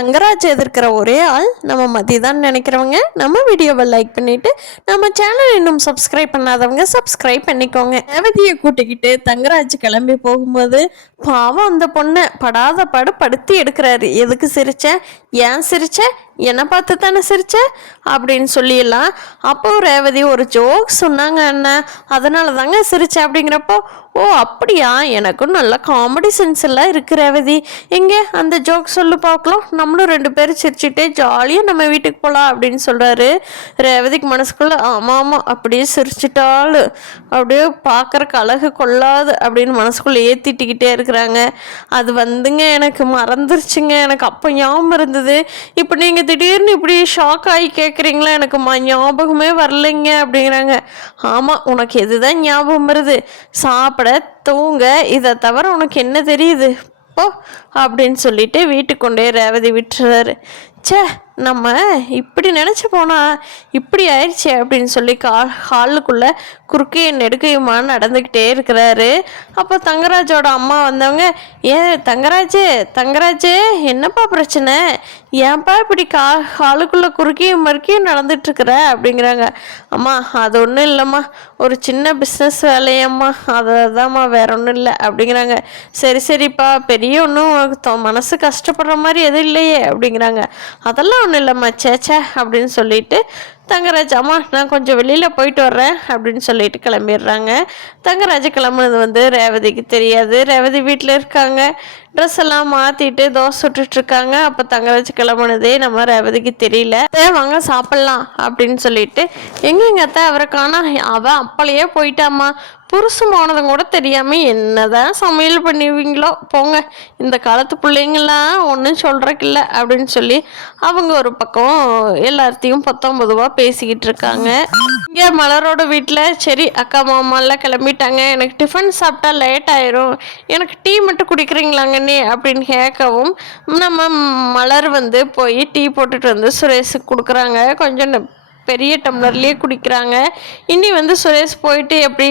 தங்கராஜ் எதிர்க்கிற ஒரே ஆள் நம்ம மதி தான் நினைக்கிறவங்க நம்ம வீடியோவை லைக் பண்ணிட்டு நம்ம சேனல் இன்னும் சப்ஸ்கிரைப் பண்ணாதவங்க சப்ஸ்கிரைப் பண்ணிக்கோங்க. ரேவதியை கூட்டிக்கிட்டு தங்கராஜ் கிளம்பி போகும்போது பாவம் அந்த பொண்ணை படாத பாடு படுத்தி எடுக்கிறாரு. எதுக்கு சிரிச்ச, ஏன் சிரிச்ச, என்னை பார்த்து தானே சிரிச்ச அப்படின்னு சொல்லிடலாம். அப்போ ரேவதி ஒரு ஜோக் சொன்னாங்க அண்ணன், அதனால தாங்க சிரிச்சேன் அப்படிங்கிறப்போ, ஓ அப்படியா, எனக்கும் நல்ல காமெடி சென்ஸ் எல்லாம் இருக்கு ரேவதி, எங்கே அந்த ஜோக் சொல்லு பார்க்கலாம், நம்மளும் 2 பேரும் சிரிச்சுட்டே ஜாலியாக நம்ம வீட்டுக்கு போகலாம் அப்படின்னு சொல்கிறாரு. ரேவதிக்கு மனசுக்குள்ள ஆமாம் அப்படியே சிரிச்சிட்டாள், அப்படியே பார்க்குறக்கு அழகு கொள்ளாது அப்படின்னு மனசுக்குள்ளே ஏற்றிட்டிக்கிட்டே இருக்கிறாங்க. அது வந்துங்க எனக்கு மறந்துருச்சுங்க, எனக்கு அப்போ ஞாபகம் இருந்தது, இப்போ நீங்கள் திடீர்னு இப்படி ஷாக் ஆகி கேட்குறீங்களா, எனக்கு ஞாபகமே வரலைங்க அப்படிங்கிறாங்க. ஆமாம், உனக்கு எதுதான் ஞாபகம் வருது, சாப்பிட தூங்க, இதை தவிர உனக்கு என்ன தெரியுது போ அப்படின்னு சொல்லிட்டு வீட்டுக்கு கொண்டே ரேவதி விட்டுறாரு. சே, நம்ம இப்படி நினச்சி போனால் இப்படி ஆயிடுச்சு அப்படின்னு சொல்லி ஹாலுக்குள்ளே குறுக்கையும் நெடுக்கையுமா நடந்துக்கிட்டே இருக்கிறாரு. அப்போ தங்கராஜோட அம்மா வந்தவங்க, தங்கராஜ் என்னப்பா பிரச்சனை, ஏன்ப்பா இப்படி ஹாலுக்குள்ளே குறுக்கையும் மறுக்கையும் நடந்துட்டுருக்குற அப்படிங்கிறாங்க. அம்மா அது ஒன்றும் இல்லைம்மா, ஒரு சின்ன பிஸ்னஸ் வேலையம்மா, அதுதாம்மா, வேற ஒன்றும் இல்லை அப்படிங்கிறாங்க. சரிப்பா, பெரிய ஒன்றும் மனசு கஷ்டப்படுற மாதிரி எதுவும் இல்லையே அப்படிங்கிறாங்க. அதெல்லாம் ஒன்றும் இல்லைம்மா, சேச்சே அப்படின்னு சொல்லிட்டு தங்கராஜ், அம்மா நான் கொஞ்சம் வெளியில் போயிட்டு வர்றேன் அப்படின்னு சொல்லிட்டு கிளம்பிடுறாங்க. தங்கராஜ் கிளம்புனது ரேவதிக்கு தெரியாது. ரேவதி வீட்டில் இருக்காங்க, ட்ரெஸ் எல்லாம் மாற்றிட்டு தோசை சுட்டுட்ருக்காங்க. அப்போ தங்கராஜ் கிளம்புனதே நம்ம ரேவதிக்கு தெரியல. வாங்க சாப்பிட்லாம் அப்படின்னு சொல்லிட்டு, எங்கள் அத்தை அவரை காணா, அவன் அப்பளையே போயிட்டாம்மா, புருஷன் போனதும் கூட தெரியாமல் என்னதான் சமையல் பண்ணுவீங்களோ போங்க, இந்த காலத்து பிள்ளைங்களாம் ஒன்றும் சொல்கிறக்கில்ல அப்படின்னு சொல்லி அவங்க ஒரு பக்கம் எல்லாத்தையும் 19 பேசிக்கிட்டு இருக்காங்க. இங்கே மலரோட வீட்டில் சரி அக்கா மாமாலாம் கிளம்பிட்டாங்க, எனக்கு டிஃபன் சாப்பிட்டா லேட் ஆயிரும், எனக்கு டீ மட்டும் குடிக்கிறீங்களாங்கண்ணே அப்படின்னு கேட்கவும் நம்ம மலர் போய் டீ போட்டுட்டு சுரேஷுக்கு கொடுக்குறாங்க. கொஞ்சம் பெரிய டம்ளர்லேயே குடிக்கிறாங்க. இனி சுரேஷ் போயிட்டு எப்படி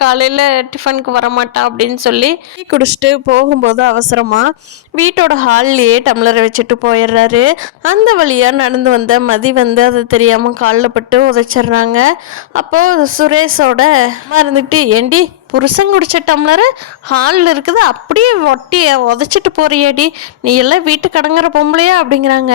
காலையில் டிஃபனுக்கு வரமாட்டா அப்படின்னு சொல்லி டீ குடிச்சிட்டு போகும்போது அவசரமாக வீட்டோட ஹால்லையே டம்ளரை வச்சுட்டு போயிடுறாரு. அந்த வழியாக நடந்து வந்த மதி அது தெரியாமல் காலில் பட்டு உதைச்சிட்றாங்க. அப்போது சுரேஷோட இருந்துட்டு, ஏண்டி புருஷன் குடிச்ச டம்ளரு ஹாலில் இருக்குது, அப்படியே ஒட்டி உதச்சிட்டு போறியாடி, நீ எல்லாம் வீட்டுக்கு அடங்குற பொம்பளையா அப்படிங்கிறாங்க.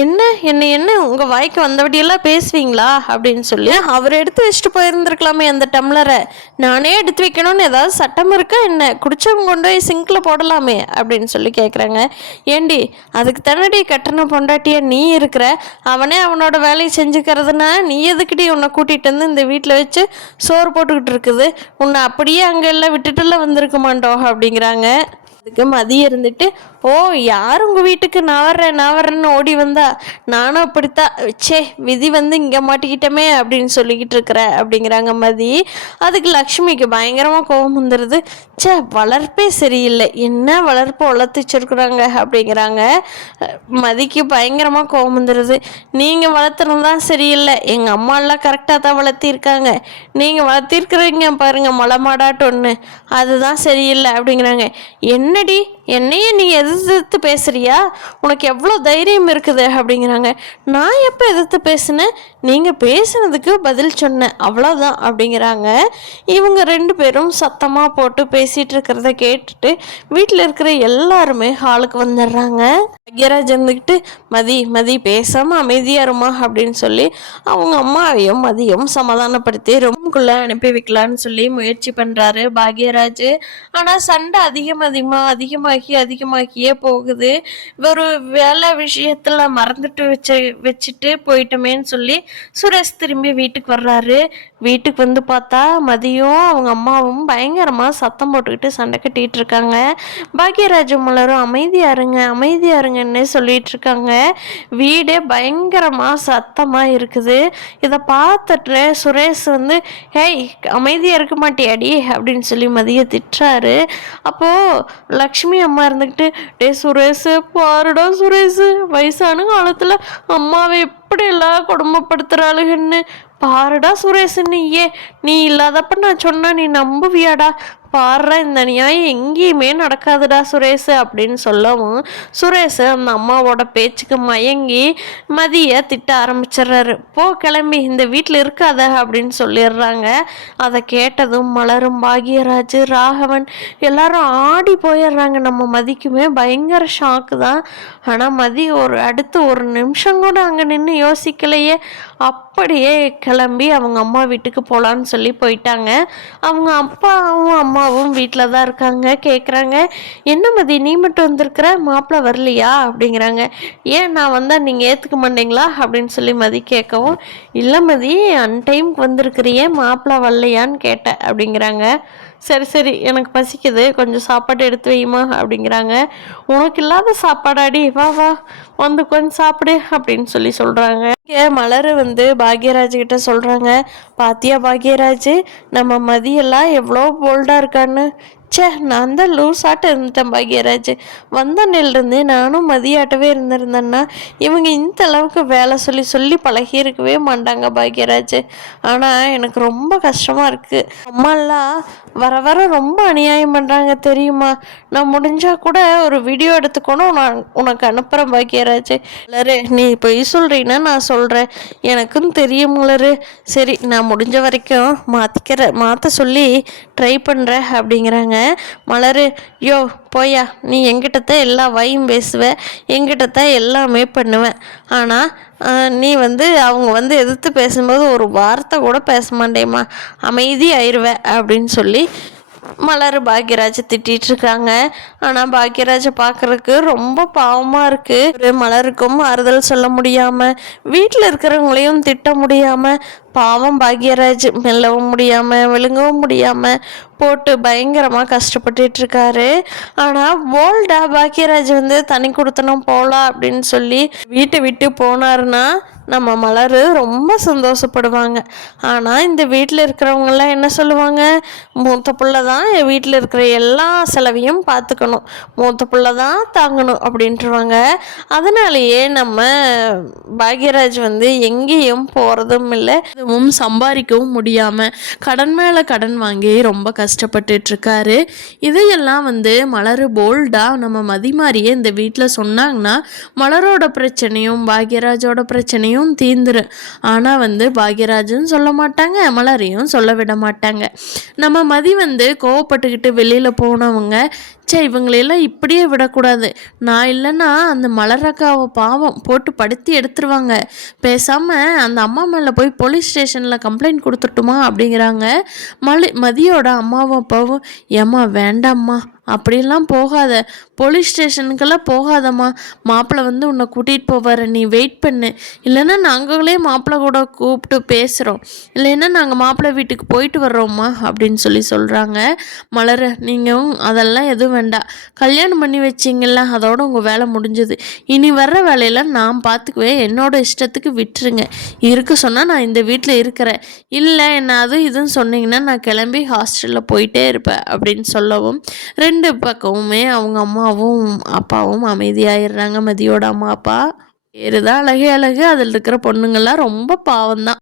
என்ன உங்கள் வாய்க்கு வந்தபடியெல்லாம் பேசுவீங்களா அப்படின்னு சொல்லி அவர் எடுத்து வச்சுட்டு போயிருந்துருக்கலாமே அந்த டம்ளரை, நானே எடுத்து வைக்கணும்னு ஏதாவது சட்டம் இருக்கா என்ன, குடிச்சவங்க கொண்டு போய் சிங்கில் போடலாமே அப்படின்னு சொல்லி கேட்குறாங்க. ஏண்டி அதுக்கு தன்னடி கட்டண பொண்டாட்டியா நீ இருக்கிற, அவனே அவனோட வேலையை செஞ்சுக்கிறதுனா நீ எதுக்கிட்டே உன்னை கூட்டிகிட்டு இந்த வீட்டில் வச்சு சோறு போட்டுக்கிட்டு இருக்குது, உன்னை அப்படி அங்கே எல்லாம் விட்டுட்டுலாம் வந்திருக்க மாட்டோம் அப்படிங்கிறாங்க. அதுக்கு மதியம் இருந்துட்டு, ஓ யார் உங்கள் வீட்டுக்கு நான் வர்றேன்னு ஓடி வந்தா, நானும் அப்படித்தான், சே விதி இங்கே மாட்டிக்கிட்டோமே அப்படின்னு சொல்லிக்கிட்டு இருக்கிற அப்படிங்கிறாங்க மதி. அதுக்கு லக்ஷ்மிக்கு பயங்கரமாக கோபம் வந்துடுது. சே வளர்ப்பே சரியில்லை, என்ன வளர்ப்பு வளர்த்துச்சிருக்குறாங்க அப்படிங்கிறாங்க. மதிக்கு பயங்கரமாக கோபம் வந்துடுது. நீங்கள் வளர்த்துனதான் சரியில்லை, எங்கள் அம்மாலாம் கரெக்டாக தான் வளர்த்திருக்காங்க, நீங்கள் வளர்த்திருக்கிறீங்க பாருங்கள் மொளமாடாட்டு ஒன்று, அதுதான் சரியில்லை அப்படிங்கிறாங்க. என்னடி என்னையே நீ எதிர்த்து பேசுறியா, உனக்கு எவ்வளோ தைரியம் இருக்குது அப்படிங்கிறாங்க. நான் எப்போ எதிர்த்து பேசுனேன், நீங்கள் பேசுனதுக்கு பதில் சொன்னேன் அவ்வளோதான் அப்படிங்கிறாங்க. இவங்க 2 பேரும் சத்தமாக போட்டு பேசிகிட்டு இருக்கிறத கேட்டுட்டு வீட்டில் இருக்கிற எல்லாருமே ஹாலுக்கு வந்துடுறாங்க. பாக்யராஜ் இருந்துக்கிட்டு, மதி பேசாமல் அமைதியாருமா அப்படின்னு சொல்லி அவங்க அம்மாவையும் மதியம் சமாதானப்படுத்தி ரூமுக்குள்ளே அனுப்பி வைக்கலான்னு சொல்லி முயற்சி பண்ணுறாரு பாக்யராஜ். ஆனால் சண்டை அதிகமாகியே போகுது. ஒரு வேலை விஷயத்தில் மறந்துட்டு வச்சுட்டு போயிட்டோமேன்னு சொல்லி சுரேஷ் திரும்பி வீட்டுக்கு வர்றாரு. வீட்டுக்கு பார்த்தா மதியம் அவங்க அம்மாவும் பயங்கரமாக சத்தம் போட்டுக்கிட்டு சண்டை கட்டிகிட்டு இருக்காங்க. பாக்யராஜ் மலரும் அமைதியாருங்கன்னு சொல்லிட்டு இருக்காங்க. வீடே பயங்கரமாக சத்தமாக இருக்குது. இதை பார்த்துட்டு சுரேஷ் ஹேய் அமைதியாக இருக்க மாட்டியாடி அப்படின்னு சொல்லி மதியம் திட்டுறாரு. அப்போது லக்ஷ்மி அம்மா இருந்துக்கிட்டு, டே சுரேஷ் பாருடா சுரேஷ், வயசான காலத்தில் அம்மாவை எப்படி எல்லாம் கொடுமைப்படுத்துகிறாளுகன்னு பாருடா சுரேஷ், நீ இல்லாதப்ப நான் சொன்னா நீ நம்புவியாடா, பாடுற இந்த நியாயம் எங்கேயுமே நடக்காதுடா சுரேஷ் அப்படின்னு சொல்லவும் சுரேஷ் அந்த அம்மாவோட பேச்சுக்கு மயங்கி மதியை திட்ட ஆரம்பிச்சிடுறாரு. போ கிளம்பி இந்த வீட்டில் இருக்காத அப்படின்னு சொல்லிடுறாங்க. அதை கேட்டதும் மலரும் பாக்யராஜ் ராகவன் எல்லாரும் ஆடி போயிடுறாங்க. நம்ம மதிக்குமே பயங்கர ஷாக்கு தான். ஆனால் மதி அடுத்து ஒரு நிமிஷம் கூட அங்கே நின்று யோசிக்கலையே. அப்படியே கிளம்பி அவங்க அம்மா வீட்டுக்கு போகலான்னு சொல்லி போயிட்டாங்க. அவங்க அப்பாவும் அம்மாவும் வீட்டில் தான் இருக்காங்க. கேட்குறாங்க, என்ன மதி நீ மட்டும் வந்திருக்கிற, மாப்பிள்ளை வரலையா அப்படிங்கிறாங்க. ஏன் நான் வந்தால் நீங்கள் ஏற்றுக்க மாட்டீங்களா அப்படின்னு சொல்லி மதி கேட்கவும், இல்லை மதி அன்டைமுக்கு வந்திருக்கிறியே மாப்பிள்ளை வரலையான்னு கேட்டேன் அப்படிங்கிறாங்க. சரி சரி எனக்கு பசிக்குது, கொஞ்சம் சாப்பாடு எடுத்து வையுமா அப்படிங்கிறாங்க. உனக்கு இல்லாத சாப்பாடாடி, வா வா வந்து கொஞ்சம் சாப்பிடு அப்படின்னு சொல்லி சொல்கிறாங்க. மலர் பாக்யராஜ் கிட்ட சொல்கிறாங்க, பாத்தியா பாக்யராஜ் நம்ம மதியெல்லாம் எவ்வளோ போல்டாக இருக்கான்னு. சே நான் தான் லூஸாட்ட இருந்துட்டேன் பாக்யராஜ். வந்தன்னிலிருந்து நானும் மதியாட்டவே இருந்திருந்தேன்னா இவங்க இந்த அளவுக்கு வேலை சொல்லி சொல்லி பழகியிருக்கவே மாட்டாங்க பாக்யராஜ். ஆனால் எனக்கு ரொம்ப கஷ்டமாக இருக்குது. அம்மாலாம் வர வர ரொம்ப அநியாயம் பண்ணுறாங்க தெரியுமா. நான் முடிஞ்சால் கூட ஒரு வீடியோ எடுத்துக்கணும் நான் உனக்கு அனுப்புகிறேன் பாக்யராஜ். மலரு நீ பொய் சொல்கிறீன்னா நான் சொல்கிறேன், எனக்கும் தெரியும் மலரு. சரி நான் முடிஞ்ச வரைக்கும் மாற்ற சொல்லி ட்ரை பண்ணுறேன் அப்படிங்கிறாங்க. மலரு, யோ போயா, நீ எங்கிட்டத்தான் எல்லா வாயும் பேசுவ, எங்கிட்டத்தான் எல்லாமே பண்ணுவேன். ஆனால் நீ அவங்க எதிர்த்து பேசும்போது ஒரு வார்த்தை கூட பேச மாட்டேம்மா, அமைதி ஆயிடுவ அப்படின்னு சொல்லி மலர் பாக்யராஜை திட்டிகிட்டு இருக்காங்க. ஆனால் பாக்யராஜை பார்க்குறதுக்கு ரொம்ப பாவமாக இருக்குது. மலருக்கும் ஆறுதல் சொல்ல முடியாமல், வீட்டில் இருக்கிறவங்களையும் திட்ட முடியாமல், பாவம் பாக்யராஜ் மெல்லவும் முடியாமல் விழுங்கவும் முடியாமல் போட்டு பயங்கரமாக கஷ்டப்பட்டுருக்காரு. ஆனால் போல்டா பாக்யராஜ் தனி கொடுத்தனும் போகலாம் அப்படின்னு சொல்லி வீட்டை விட்டு போனாருன்னா நம்ம மலர் ரொம்ப சந்தோஷப்படுவாங்க. ஆனால் இந்த வீட்டில் இருக்கிறவங்கெல்லாம் என்ன சொல்லுவாங்க, மூத்த பிள்ளை தான் வீட்டில் இருக்கிற எல்லா செலவையும் பார்த்துக்கணும், மூத்த பிள்ளை தான் தாங்கணும் அப்படின்ட்டுருவாங்க. அதனாலேயே நம்ம பாக்யராஜ் எங்கேயும் போகிறதும் இல்லை, இதுவும் சம்பாதிக்கவும் முடியாமல் கடன் மேலே கடன் வாங்கி ரொம்ப கஷ்டப்பட்டுட்ருக்காரு. இதையெல்லாம் மலர் போல்டாக நம்ம மதி மாதிரியே இந்த வீட்டில் சொன்னாங்கன்னா மலரோட பிரச்சனையும் பாக்யராஜோட பிரச்சனையும் தீந்துரு. ஆனால் பாக்யராஜும் சொல்ல மாட்டாங்க, மலரையும் சொல்ல விட மாட்டாங்க. நம்ம மதி கோவப்பட்டுக்கிட்டு வெளியில் போனவங்க, சே இவங்களெல்லாம் இப்படியே விடக்கூடாது, நான் இல்லைன்னா அந்த மலரக்காவை பாவம் போட்டு படுத்தி எடுத்துருவாங்க, பேசாமல் அந்த அம்மா மேலே போய் போலீஸ் ஸ்டேஷனில் கம்ப்ளைண்ட் கொடுத்துட்டுமா அப்படிங்கிறாங்க. மதியோட அம்மாவும் அப்பாவும், ஏம்மா வேண்டாம்மா அப்படிலாம் போகாத, போலீஸ் ஸ்டேஷனுக்கெல்லாம் போகாதம்மா, மாப்பிள்ளை உன்னை கூட்டிகிட்டு போவார், நீ வெயிட் பண்ணு, இல்லைன்னா நாங்களே மாப்பிள்ளை கூட கூப்பிட்டு பேசுகிறோம், இல்லைன்னா நாங்கள் மாப்பிள்ளை வீட்டுக்கு போயிட்டு வர்றோம்மா அப்படின்னு சொல்லி சொல்கிறாங்க. மலர் நீங்கள் அதெல்லாம் எதுவும் வேண்டாம், கல்யாணம் பண்ணி வச்சிங்கல்ல அதோட உங்கள் வேலை முடிஞ்சது, இனி வர்ற வேலையெல்லாம் நான் பார்த்துக்குவேன், என்னோட இஷ்டத்துக்கு விட்டுருங்க, இருக்க சொன்னால் நான் இந்த வீட்டில் இருக்கிறேன், இல்லை என்ன அதுவும் இதுன்னு சொன்னீங்கன்னா நான் கிளம்பி ஹாஸ்டலில் போயிட்டே இருப்பேன் அப்படின்னு சொல்லவும் ரெண்டு பக்கமுமே அவங்க அம்மாவும் அப்பாவும் அமைதியாயிடுறாங்க. மதியோட அம்மா அப்பா, பேருதான் அழகே அழகு, அதில் இருக்கிற பொண்ணுங்கள்லாம் ரொம்ப பாவம்தான்.